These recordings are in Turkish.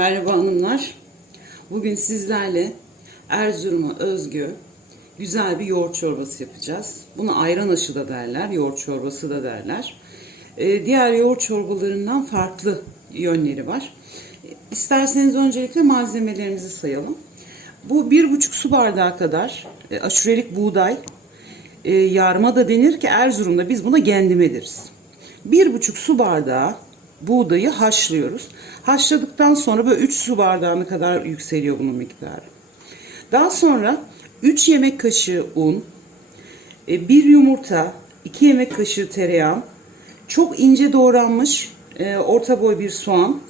Merhaba hanımlar. Bugün sizlerle Erzurum'a özgü güzel bir yoğurt çorbası yapacağız. Buna ayran aşı da derler, yoğurt çorbası da derler. Ee, diğer yoğurt çorbalarından farklı yönleri var. İsterseniz öncelikle malzemelerimizi sayalım. Bu bir buçuk su bardağı kadar e, aşurelik buğday, e, yarma da denir ki Erzurum'da biz buna gendime deriz. Bir buçuk su bardağı buğdayı haşlıyoruz. Haşladıktan sonra böyle 3 su bardağına kadar yükseliyor bunun miktarı. Daha sonra 3 yemek kaşığı un, 1 yumurta, 2 yemek kaşığı tereyağı, çok ince doğranmış e, orta boy bir soğan,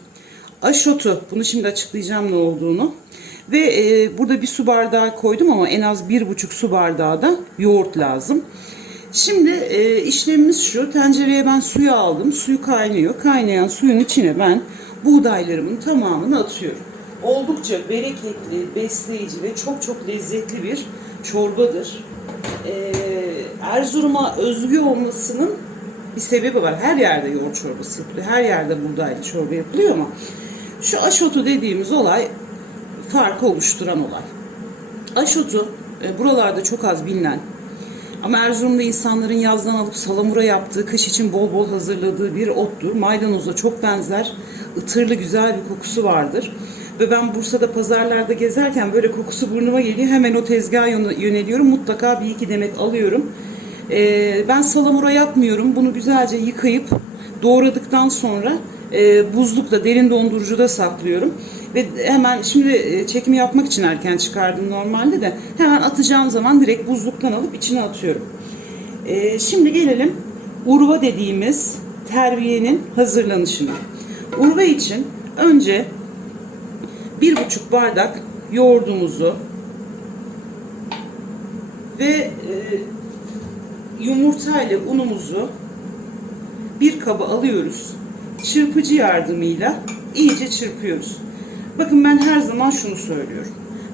aşotu, bunu şimdi açıklayacağım ne olduğunu. Ve e, burada bir su bardağı koydum ama en az bir buçuk su bardağı da yoğurt lazım. Şimdi e, işlemimiz şu. Tencereye ben suyu aldım. Suyu kaynıyor. Kaynayan suyun içine ben buğdaylarımın tamamını atıyorum. Oldukça bereketli, besleyici ve çok çok lezzetli bir çorbadır. E, Erzurum'a özgü olmasının bir sebebi var. Her yerde yoğurt çorbası yapılıyor. Her yerde buğdaylı çorba yapılıyor ama şu aşotu dediğimiz olay farkı oluşturan olay. Aşotu e, buralarda çok az bilinen ama Erzurum'da insanların yazdan alıp salamura yaptığı, kış için bol bol hazırladığı bir ottur. Maydanoza çok benzer, ıtırlı güzel bir kokusu vardır. Ve ben Bursa'da pazarlarda gezerken böyle kokusu burnuma geliyor. Hemen o tezgaha yöneliyorum. Mutlaka bir iki demet alıyorum. Ee, ben salamura yapmıyorum. Bunu güzelce yıkayıp doğradıktan sonra e, buzlukta, derin dondurucuda saklıyorum. Ve hemen şimdi e, çekimi yapmak için erken çıkardım normalde de hemen atacağım zaman direkt buzluktan alıp içine atıyorum. E, şimdi gelelim urva dediğimiz terbiyenin hazırlanışına. Urva için önce bir buçuk bardak yoğurdumuzu ve e, yumurta ile unumuzu bir kaba alıyoruz. Çırpıcı yardımıyla iyice çırpıyoruz. Bakın ben her zaman şunu söylüyorum.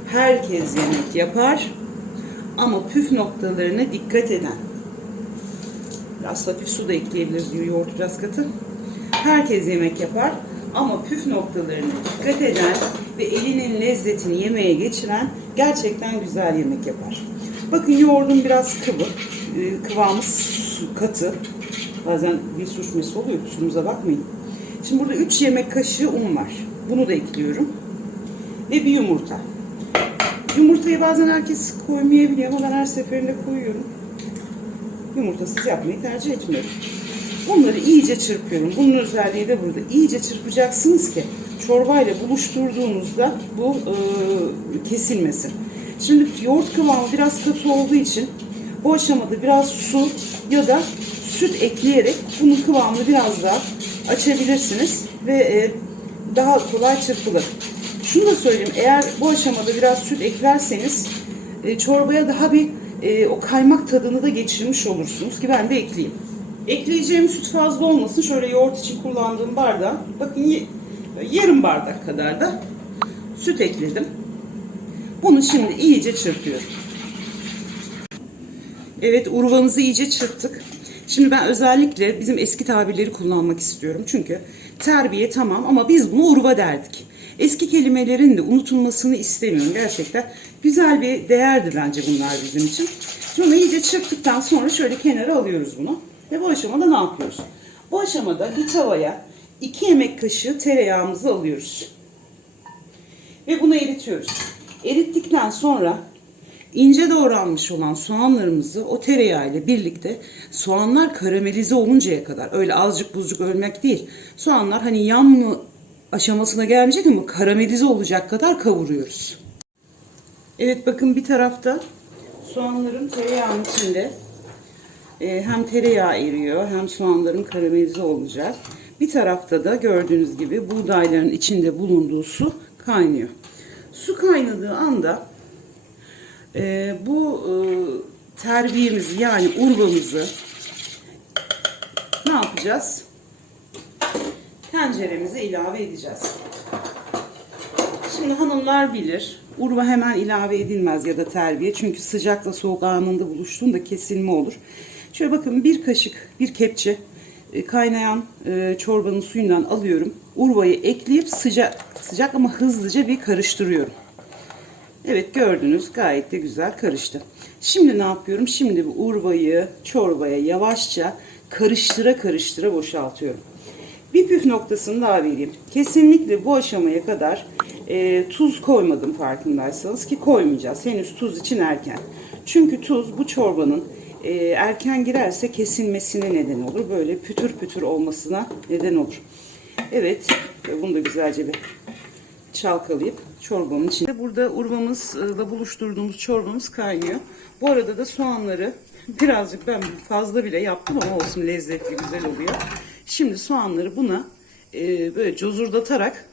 Herkes yemek yapar ama püf noktalarına dikkat eden. Biraz hafif su da ekleyebiliriz diyor yoğurt biraz katı. Herkes yemek yapar ama püf noktalarına dikkat eden ve elinin lezzetini yemeğe geçiren gerçekten güzel yemek yapar. Bakın yoğurdun biraz kıvı, e, kıvamı katı. Bazen bir sürçmesi oluyor, kusurumuza bakmayın. Şimdi burada 3 yemek kaşığı un var. Bunu da ekliyorum. Ve bir yumurta. Yumurtayı bazen herkes koymayabiliyor ama ben her seferinde koyuyorum. Yumurtasız yapmayı tercih etmiyorum. Bunları iyice çırpıyorum. Bunun özelliği de burada. İyice çırpacaksınız ki çorbayla buluşturduğunuzda bu e, kesilmesin. Şimdi yoğurt kıvamı biraz katı olduğu için bu aşamada biraz su ya da süt ekleyerek bunun kıvamını biraz daha açabilirsiniz ve e, daha kolay çırpılır. Şunu da söyleyeyim, eğer bu aşamada biraz süt eklerseniz e, çorbaya daha bir e, o kaymak tadını da geçirmiş olursunuz ki ben de ekleyeyim. Ekleyeceğim süt fazla olmasın. Şöyle yoğurt için kullandığım bardağa bakın yarım bardak kadar da süt ekledim. Bunu şimdi iyice çırpıyorum. Evet urvanızı iyice çırptık. Şimdi ben özellikle bizim eski tabirleri kullanmak istiyorum. Çünkü terbiye tamam ama biz bunu urva derdik. Eski kelimelerin de unutulmasını istemiyorum gerçekten. Güzel bir değerdi bence bunlar bizim için. Şimdi iyice çırptıktan sonra şöyle kenara alıyoruz bunu. Ve bu aşamada ne yapıyoruz? Bu aşamada bir tavaya 2 yemek kaşığı tereyağımızı alıyoruz. Ve bunu eritiyoruz. Erittikten sonra ince doğranmış olan soğanlarımızı o tereyağı ile birlikte soğanlar karamelize oluncaya kadar öyle azıcık buzcuk ölmek değil. Soğanlar hani yanma aşamasına gelmeyecek ama karamelize olacak kadar kavuruyoruz. Evet bakın bir tarafta soğanlarım tereyağın içinde e, hem tereyağı eriyor hem soğanların karamelize olacak. Bir tarafta da gördüğünüz gibi buğdayların içinde bulunduğu su kaynıyor. Su kaynadığı anda e, bu e, terbiyemizi yani urvamızı ne yapacağız? Tenceremize ilave edeceğiz. Şimdi hanımlar bilir. Urva hemen ilave edilmez ya da terbiye. Çünkü sıcakla soğuk anında buluştuğunda kesilme olur. Şöyle bakın bir kaşık, bir kepçe e, kaynayan e, çorbanın suyundan alıyorum. Urvayı ekleyip sıcak sıcak ama hızlıca bir karıştırıyorum. Evet gördünüz gayet de güzel karıştı. Şimdi ne yapıyorum? Şimdi bu urvayı çorbaya yavaşça karıştıra karıştıra boşaltıyorum. Bir püf noktasını daha vereyim. Kesinlikle bu aşamaya kadar e, tuz koymadım farkındaysanız ki koymayacağız. Henüz tuz için erken. Çünkü tuz bu çorbanın e, erken girerse kesilmesine neden olur. Böyle pütür pütür olmasına neden olur. Evet ve bunu da güzelce bir çalkalayıp çorbamın içinde. Burada urvamızla buluşturduğumuz çorbamız kaynıyor. Bu arada da soğanları birazcık ben fazla bile yaptım ama olsun lezzetli güzel oluyor. Şimdi soğanları buna e, böyle cozurdatarak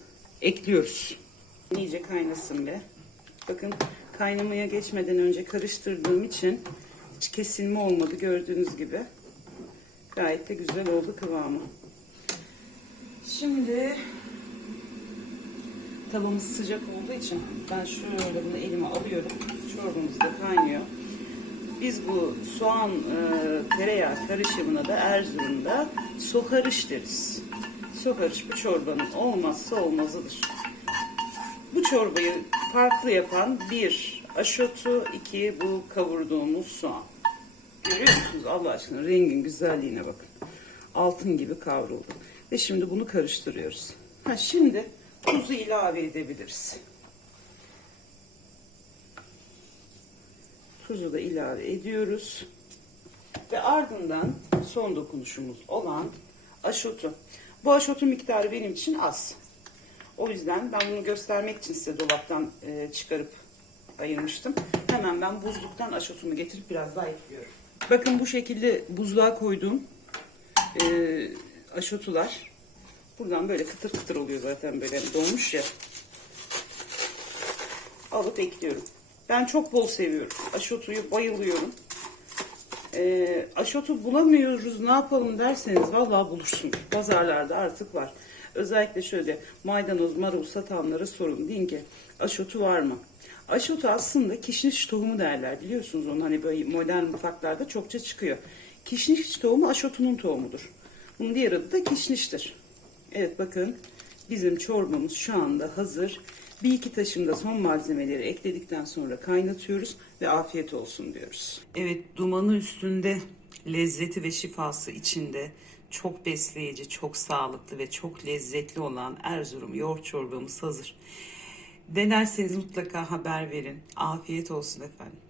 ekliyoruz. İyice kaynasın be. Bakın kaynamaya geçmeden önce karıştırdığım için hiç kesilme olmadı gördüğünüz gibi. Gayet de güzel oldu kıvamı. Şimdi Tavamız sıcak olduğu için ben şöyle bunu elime alıyorum. Çorbamız da kaynıyor. Biz bu soğan e, tereyağı karışımına da Erzurum'da sokarış deriz. Sokarış bu çorbanın olmazsa olmazıdır. Bu çorbayı farklı yapan bir aşotu, iki bu kavurduğumuz soğan. Görüyor musunuz Allah aşkına rengin güzelliğine bakın. Altın gibi kavruldu. Ve şimdi bunu karıştırıyoruz. Ha şimdi tuzu ilave edebiliriz. Tuzu da ilave ediyoruz. Ve ardından son dokunuşumuz olan aşotu. Bu aşotu miktarı benim için az. O yüzden ben bunu göstermek için size dolaptan e, çıkarıp ayırmıştım. Hemen ben buzluktan aşotumu getirip biraz daha ekliyorum. Bakın bu şekilde buzluğa koyduğum e, aşotular buradan böyle kıtır kıtır oluyor zaten böyle donmuş ya. Alıp ekliyorum. Ben çok bol seviyorum. Aşotuyu bayılıyorum. E, aşotu bulamıyoruz ne yapalım derseniz vallahi bulursunuz. Pazarlarda artık var. Özellikle şöyle maydanoz, marul satanlara sorun. Deyin ki aşotu var mı? Aşotu aslında kişniş tohumu derler. Biliyorsunuz onu hani böyle modern mutfaklarda çokça çıkıyor. Kişniş tohumu aşotunun tohumudur. Bunun diğer adı da kişniştir. Evet bakın bizim çorbamız şu anda hazır. Bir iki taşında son malzemeleri ekledikten sonra kaynatıyoruz ve afiyet olsun diyoruz. Evet dumanı üstünde lezzeti ve şifası içinde çok besleyici, çok sağlıklı ve çok lezzetli olan Erzurum yoğurt çorbamız hazır. Denerseniz mutlaka haber verin. Afiyet olsun efendim.